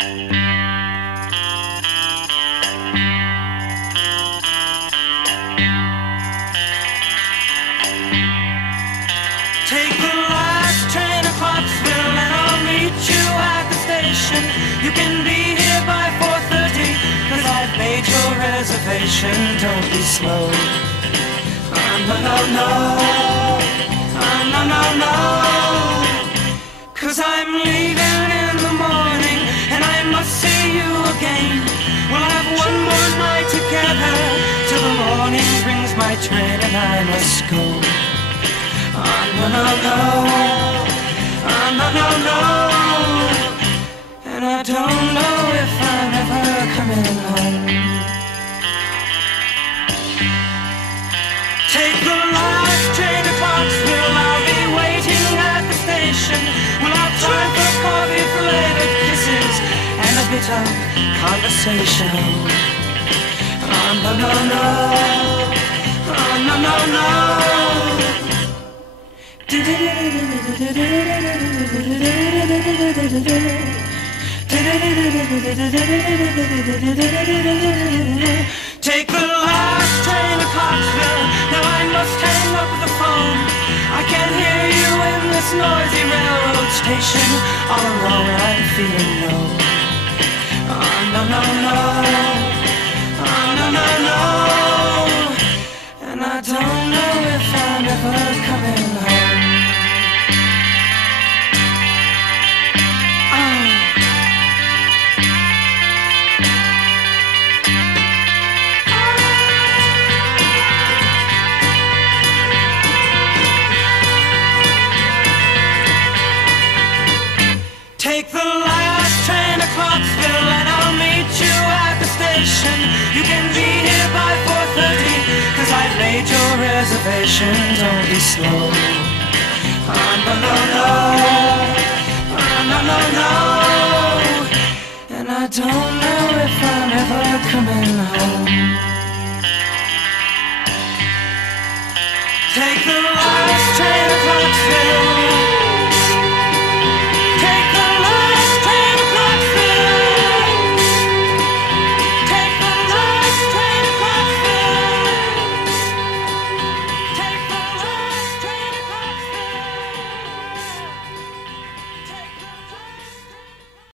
Take the last train to Clarksville and I'll meet you at the station. You can be here by 4:30, 'cause I've made your reservation. Don't be slow. No, no, no. No, no, no. 'Cause I'm leaving in the morning and I must see you again. We'll have one more night together till the morning brings my train and I must go. No, no, no. No, no, no. And I don't know if I'm ever coming home. Take the last train to Clarksville. I'll be waiting at the station. We'll have time for coffee, flavored kisses, and a bit of conversation. No, no, no. No, no, no. Take the last train to Clarksville. Now I must hang up the phone. I can't hear you in this noisy railroad station. All alone I'm feeling low. No, no, no. No, no, no. And I don't know if I'm ever coming home. Take the last train to Clarksville and I'll meet you at the station. You can be here by 4:30, 'cause I've made your reservation. Don't be slow. No, no, no. No, no, no. And I don't know if I'm ever coming home. Take the last train to Clarksville.